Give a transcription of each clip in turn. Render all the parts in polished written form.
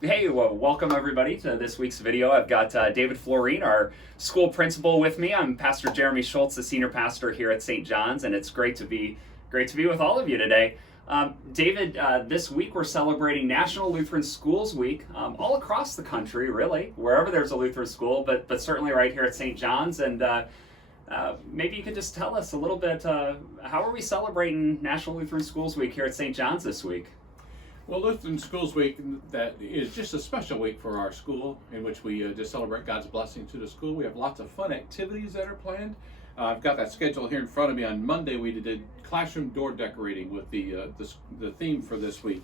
Hey, well, welcome everybody to this week's video. I've got David Florine, our school principal, with me. I'm Pastor Jeremy Schultz, the senior pastor here at St. John's, and it's great to be with all of you today. David, this week we're celebrating National Lutheran Schools Week all across the country, really, wherever there's a Lutheran school, but certainly right here at St. John's. And maybe you could just tell us a little bit, how are we celebrating National Lutheran Schools Week here at St. John's this week? Well, Lutheran Schools Week, that is just a special week for our school in which we just celebrate God's blessing to the school. We have lots of fun activities that are planned. I've got that schedule here in front of me. On Monday, we did classroom door decorating with the theme for this week.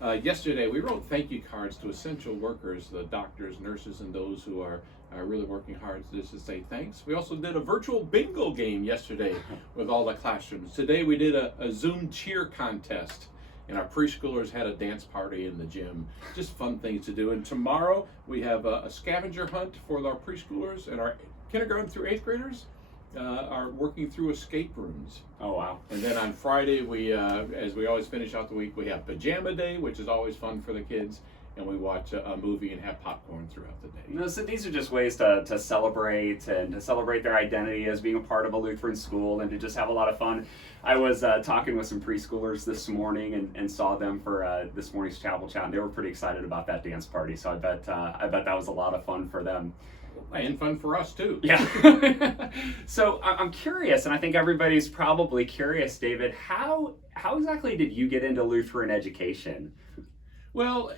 Yesterday, we wrote thank you cards to essential workers, the doctors, nurses, and those who are really working hard just to say thanks. We also did a virtual bingo game yesterday with all the classrooms. Today, we did a Zoom cheer contest. And our preschoolers had a dance party in the gym. Just fun things to do. And tomorrow we have a scavenger hunt for our preschoolers, and our kindergarten through 8th graders are working through escape rooms. Oh, wow. And then on Friday, as we always finish out the week, we have pajama day, which is always fun for the kids. And we watch a movie and have popcorn throughout the day. No, so these are just ways to celebrate and to celebrate their identity as being a part of a Lutheran school and to just have a lot of fun. I was talking with some preschoolers this morning and saw them for this morning's chapel chat, and they were pretty excited about that dance party. So I bet that was a lot of fun for them. And fun for us too. Yeah. So I'm curious, and I think everybody's probably curious, David. How exactly did you get into Lutheran education? Well,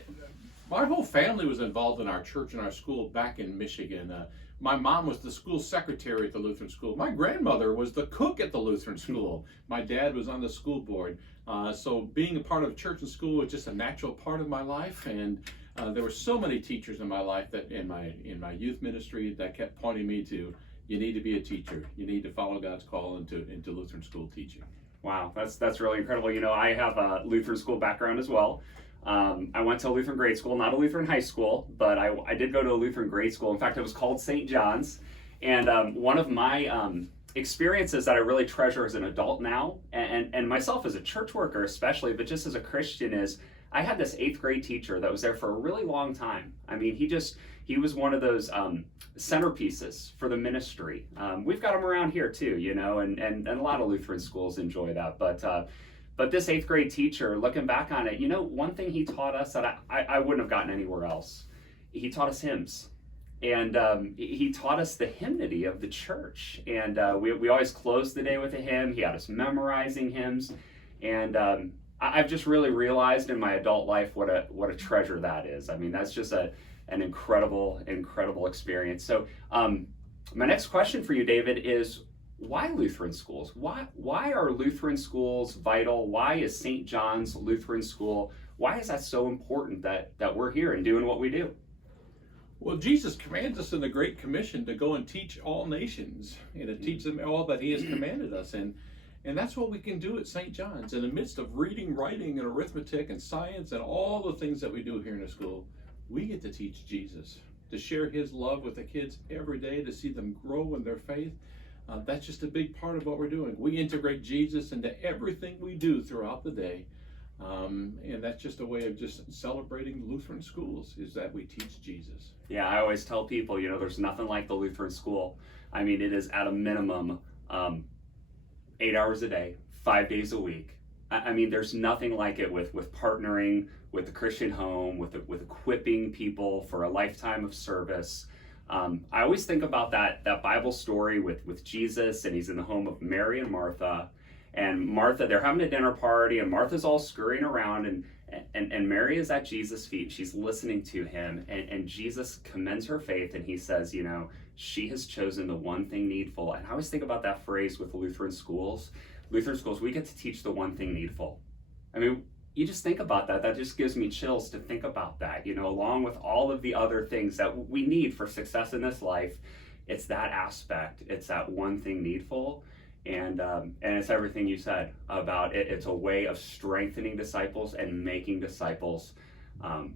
my whole family was involved in our church and our school back in Michigan. My mom was the school secretary at the Lutheran school. My grandmother was the cook at the Lutheran school. My dad was on the school board. So being a part of church and school was just a natural part of my life. And there were so many teachers in my life that in my youth ministry that kept pointing me to, you need to be a teacher. You need to follow God's call into Lutheran school teaching. Wow, that's really incredible. You know, I have a Lutheran school background as well. I went to a Lutheran grade school, not a Lutheran high school, but I did go to a Lutheran grade school. In fact, it was called St. John's. And one of my experiences that I really treasure as an adult now, and myself as a church worker especially, but just as a Christian, is I had this 8th grade teacher that was there for a really long time. I mean, he was one of those centerpieces for the ministry. We've got them around here too, you know, and a lot of Lutheran schools enjoy that. But this 8th grade teacher, looking back on it, you know, one thing he taught us that I wouldn't have gotten anywhere else. He taught us hymns. And he taught us the hymnody of the church. And we always closed the day with a hymn. He had us memorizing hymns. And I've just really realized in my adult life what a treasure that is. I mean, that's just an incredible experience. So my next question for you, David, is why Lutheran schools? Why are Lutheran schools vital? Why is St. John's Lutheran School, why is that so important that we're here and doing what we do? Well, Jesus commands us in the Great Commission to go and teach all nations and to teach them all that he has commanded us. And that's what we can do at St. John's. In the midst of reading, writing, and arithmetic and science and all the things that we do here in the school, we get to teach Jesus, to share his love with the kids every day, to see them grow in their faith. That's just a big part of what we're doing. We integrate Jesus into everything we do throughout the day. And that's just a way of just celebrating Lutheran schools, is that we teach Jesus. Yeah, I always tell people, you know, there's nothing like the Lutheran school. I mean, it is at a minimum 8 hours a day, 5 days a week. I mean, there's nothing like it with partnering with the Christian home, with equipping people for a lifetime of service. I always think about that Bible story with Jesus, and he's in the home of Mary and Martha. And Martha, they're having a dinner party, and Martha's all scurrying around, and Mary is at Jesus' feet. She's listening to him, and Jesus commends her faith, and he says, you know, she has chosen the one thing needful. And I always think about that phrase with Lutheran schools. Lutheran schools, we get to teach the one thing needful. I mean, you just think about that. That just gives me chills to think about that, you know, along with all of the other things that we need for success in this life. It's that aspect. It's that one thing needful. And it's everything you said about it. It's a way of strengthening disciples and making disciples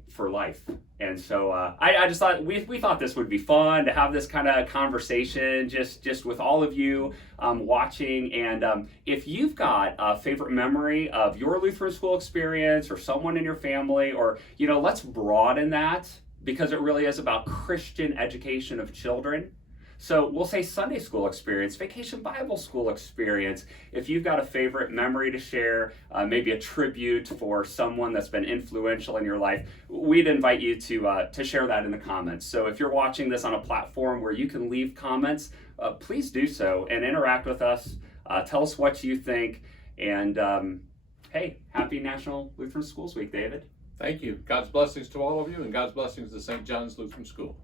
for life. And so I just thought we thought this would be fun to have this kind of conversation just with all of you watching. And if you've got a favorite memory of your Lutheran school experience or someone in your family, or let's broaden that, because it really is about Christian education of children. So we'll say Sunday school experience, vacation Bible school experience. If you've got a favorite memory to share, maybe a tribute for someone that's been influential in your life, we'd invite you to share that in the comments. So if you're watching this on a platform where you can leave comments, please do so and interact with us. Tell us what you think. And hey, happy National Lutheran Schools Week, David. Thank you. God's blessings to all of you, and God's blessings to St. John's Lutheran School.